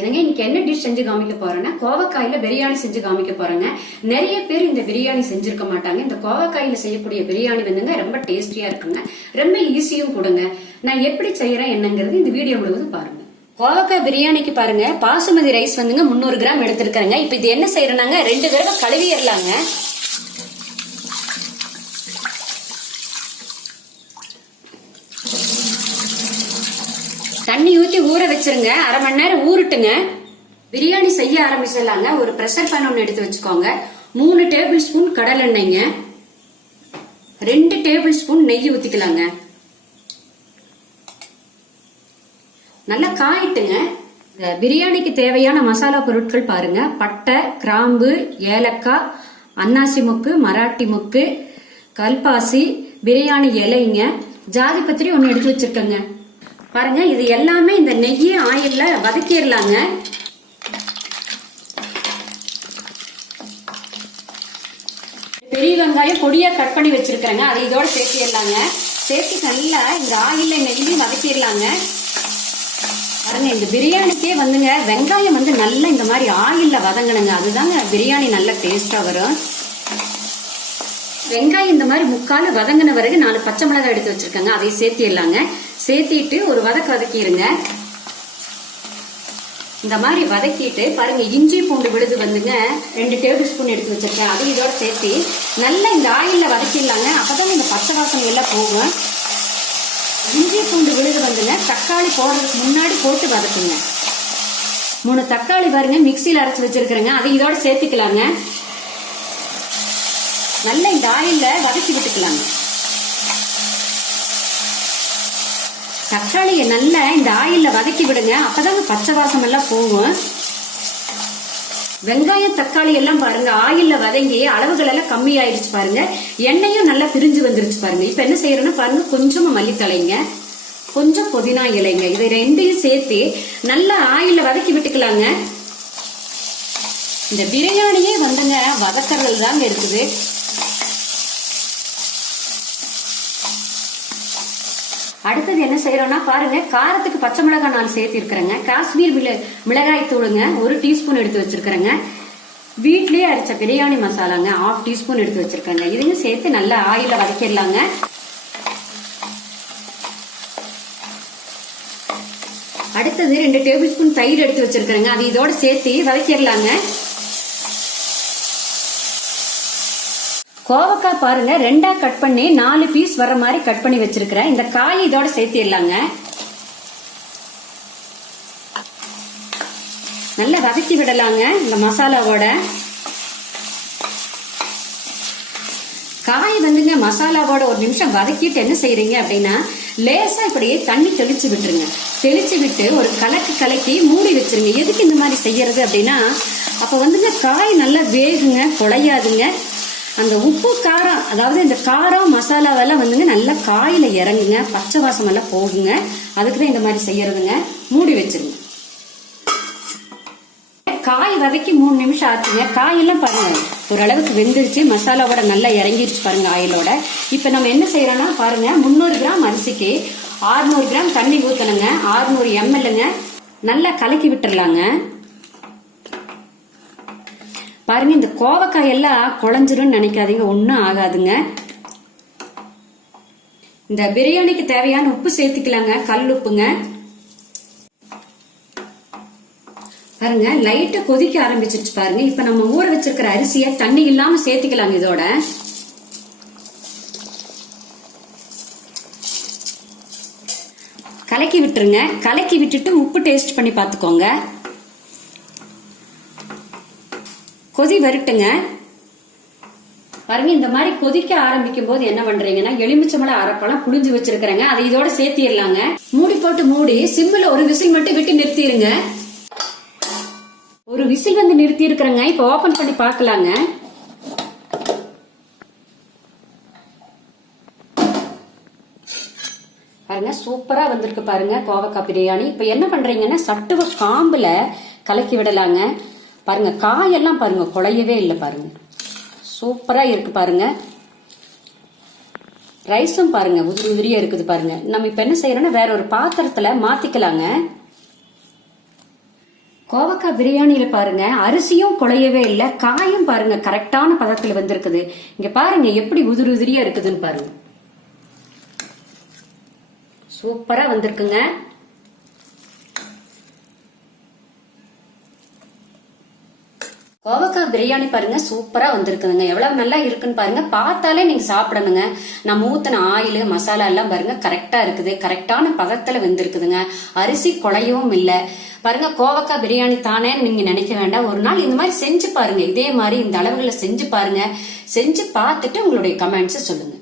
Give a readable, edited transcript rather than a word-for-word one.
எனக்கு இன்னைக்கு என்ன டிஷ் செஞ்சு காமிக்க போறேன்னா கோவக்காயில பிரியாணி செஞ்சு காமிக்க போறேங்க. நிறைய பேர் இந்த பிரியாணி செஞ்சிருக்க மாட்டாங்க. இந்த கோவக்காயில செய்யக்கூடிய பிரியாணி வந்துங்க ரொம்ப டேஸ்டியா இருக்குங்க, ரொம்ப ஈஸியும் கொடுங்க. நான் எப்படி செய்யறேன் என்னங்கிறது இந்த வீடியோ முழுவதும் பாருங்க. கோவக்காய் பிரியாணிக்கு பாருங்க, பாசுமதி ரைஸ் வந்துங்க 300 கிராம் எடுத்திருக்கிறேங்க. இப்ப இது என்ன செய்யறேன்னாங்க, 2 தடவை கழுவிடலாங்க. தண்ணி ஊத்தி ஊற வச்சிருங்க. அரை மணி நேரம் ஊறட்டுங்க. பிரியாணி செய்ய ஆரம்பிச்சிடலாங்க. ஒரு பிரஷர் பேன் ஒன்று எடுத்து வச்சுக்கோங்க. 3 டேபிள் ஸ்பூன் கடலை எண்ணெய்ங்க, 2 டேபிள் ஸ்பூன் நெய் ஊத்திக்கலாங்க. நல்லா காயிட்டுங்க. பிரியாணிக்கு தேவையான மசாலா பொருட்கள் பாருங்க: பட்டை, கிராம்பு, ஏலக்காய், அன்னாசி மொக்கு, மராட்டி மொக்கு, கல்பாசி, பிரியாணி இலைங்க, ஜாதி பத்திரி ஒன்னு எடுத்து வச்சிருக்கேங்க. பாருங்க, இது எல்லாமே இந்த நெய் ஆயில்ல வதக்கிடலாங்க. பெரிய வெங்காயம் பொடியா கட் பண்ணி வச்சிருக்கிறேங்க, அதை இதோட சேர்த்திடலாங்க. சேர்த்து நல்லா இந்த ஆயில்ல நெய்யும் வதக்கிடலாங்க. பாருங்க, இந்த பிரியாணிக்கே வந்துங்க வெங்காயம் வந்து நல்லா இந்த மாதிரி ஆயில்ல வதங்கணுங்க. அதுதாங்க பிரியாணி நல்ல டேஸ்டா வரும். வெங்காயம் இந்த மாதிரி முக்கால வதங்கின பிறகு 4 பச்சை மிளகாய் எடுத்து வச்சிருக்கேங்க, அதை சேர்த்திடலாங்க. சேர்த்திட்டு ஒரு வதக்கிடுங்க. இந்த மாதிரி வதக்கிட்டு பாருங்க, இஞ்சி பூண்டு விழுது வந்துங்க 2 டேபிள் ஸ்பூன் எடுத்து வச்சிருக்கேன், அதை இதோட சேர்த்து நல்லா இந்த ஆயில்ல வதக்கிடலாங்க. அப்பதான் இந்த பச்சை வாசனை எல்லாம் போகும். இஞ்சி பூண்டு விழுது வந்துங்க தக்காளி போடுறதுக்கு முன்னாடி போட்டு வதக்குங்க. 3 தக்காளி பாருங்க மிக்சியில அரைச்சு வச்சிருக்கிறேங்க, அதை இதோட சேர்த்துக்கலாங்க. நல்லா இந்த ஆயில்ல வதக்கி விட்டுக்கலாங்க. தக்காளியை நல்லா இந்த ஆயில்ல வதக்கி விடுங்க, அப்பதாங்க பச்சை வாசம் எல்லாம் போகும். வெங்காயம் தக்காளி எல்லாம் பாருங்க ஆயில்ல வதங்கி அளவுகள் எல்லாம் கம்மி ஆயிடுச்சு பாருங்க. எண்ணெயும் நல்லா பிரிஞ்சு வந்துருச்சு பாருங்க. இப்ப என்ன செய்யறேன்னா பாருங்க, கொஞ்சமா மல்லித்தலைங்க, கொஞ்சம் புதினா இலைங்க, இதை 2ஐயும் சேர்த்து நல்லா ஆயில்ல வதக்கி விட்டுக்கலாங்க. இந்த பிரியாணியே வந்துங்க வதக்கறது தாங்க இருக்குது. அடுத்தது என்ன செய்யறோம்னா பாருங்க, காரத்துக்கு பச்சை மிளகாய் 4 சேர்த்து இருக்கிறேங்க. காஷ்மீர் மிளகாய் தூளுங்க 1 டீஸ்பூன் எடுத்து வச்சிருக்கிறேங்க. வீட்லயே அரைச்ச பிரியாணி மசாலாங்க 1/2 டீஸ்பூன் எடுத்து வச்சிருக்கேங்க. இதையும் சேர்த்து நல்லா ஆயில வதக்கிடலாங்க. அடுத்தது 2 டேபிள் ஸ்பூன் தயிர் எடுத்து வச்சிருக்கிறேங்க, அது இதோட சேர்த்து வதக்கிடலாங்க. கோவக்காய் பாருங்க 2ஆ கட் பண்ணி 4 பீஸ் வர்ற மாதிரி கட் பண்ணி வச்சிருக்கிறேன். இந்த காய் இதோட சேர்த்திடலாங்க. நல்லா வதக்கி விடலாங்க. இந்த மசாலாவோட காய் வந்துங்க மசாலாவோட 1 நிமிஷம் வதக்கிட்டு என்ன செய்யறீங்க அப்படின்னா, லேசா இப்படியே தண்ணி தெளிச்சு விட்டுருங்க. தெளிச்சு விட்டு ஒரு கலக்கி மூடி வச்சிருங்க. எதுக்கு இந்த மாதிரி செய்யறது அப்படின்னா, அப்ப வந்துங்க காய் நல்லா வேகுங்க, குழையாதுங்க. அந்த உப்பு காரம், அதாவது இந்த காரம் மசாலாவெல்லாம் வந்துங்க நல்லா காயில இறங்குங்க, பச்சை வாசம் எல்லாம் போகுங்க. அதுக்குதான் இந்த மாதிரி செய்யறதுங்க. மூடி வச்சிருங்க. காய் வதக்கி 3 நிமிஷம் ஆச்சுங்க. காயெல்லாம் பாருங்க ஓரளவுக்கு வெந்துருச்சு, மசாலாவோட நல்லா இறங்கிருச்சு பாருங்க ஆயிலோட. இப்ப நம்ம என்ன செய்யறோம்னா பாருங்க, 300 கிராம் அரிசிக்கு 600 கிராம் தண்ணி ஊத்தணுங்க. 600 mlங்க. நல்லா கலக்கி விட்டுறலாங்க. பாருங்க, இந்த கோவக்காய் எல்லாம் குழஞ்சிரும் நினைக்காதீங்க, ஒன்னும் ஆகாதுங்க. இந்த பிரியாணிக்கு தேவையான உப்பு சேர்த்துக்கலாங்க, கல் உப்புங்க. பாருங்க லைட்டா கொதிக்க ஆரம்பிச்சிருச்சு பாருங்க. இப்ப நம்ம ஊற வச்சிருக்கிற அரிசியை தண்ணி இல்லாம சேர்த்துக்கலாங்க. இதோட கலக்கி விட்டுருங்க. கலக்கி விட்டுட்டு உப்பு டேஸ்ட் பண்ணி பாத்துக்கோங்க. கொதி வரட்டுங்க. பாருங்க, இந்த மாதிரி கொதிக்க ஆரம்பிக்கும் போது என்ன பண்றீங்கன்னா, எலுமிச்சம்பழம் அரைப்பழம் புளிஞ்சு வச்சிருக்கிறேங்க, அதை இதோட சேர்த்திடலாங்க. மூடி போட்டு மூடி சிம்ல 1 விசில் மட்டும் விட்டு நிறுத்திடுங்க. 1 விசில் வந்து நிறுத்தி இருக்கிறேங்க. இப்ப ஓபன் பண்ணி பாக்கலாங்க. பாருங்க, சூப்பரா வந்திருக்கு பாருங்க கோவக்காய் பிரியாணி. இப்ப என்ன பண்றீங்கன்னா, சட்டுவ காம்புல கலக்கி விடலாங்க. பாருங்க காயெல்லாம் பாருங்க குழையவே இல்லை பாருங்க, சூப்பரா இருக்கு பாருங்க. ரைஸும் பாருங்க உதிரி உதிரியா இருக்குது பாருங்க. நம்ம இப்ப என்ன செய்யறோம்னா, வேற ஒரு பாத்திரத்துல மாத்திக்கலாங்க. கோவக்காய் பிரியாணியில பாருங்க அரிசியும் குழையவே இல்ல, காயும் பாருங்க கரெக்டான பதத்துல வந்திருக்குது. இங்க பாருங்க எப்படி உதிரி உதிரியா இருக்குதுன்னு பாருங்க. சூப்பரா வந்திருக்குங்க. கோவக்காய் பிரியாணி பாருங்க சூப்பரா வந்திருக்குதுங்க. எவ்வளவு நல்லா இருக்குன்னு பாருங்க, பார்த்தாலே நீங்க சாப்பிடணுங்க. நம்ம ஊத்தின ஆயில் மசாலா எல்லாம் பாருங்க கரெக்டா இருக்குது, கரெக்டான பதத்துல வெந்திருக்குதுங்க. அரிசி குழையவும் இல்ல. பாருங்க கோவக்காய் பிரியாணி தானே நீங்க நினைக்க வேண்டாம், ஒரு நாள் இந்த மாதிரி செஞ்சு பாருங்க. இதே மாதிரி இந்த அளவுகளை செஞ்சு பாருங்க. செஞ்சு பார்த்துட்டு உங்களுடைய கமெண்ட்ஸ் சொல்லுங்க.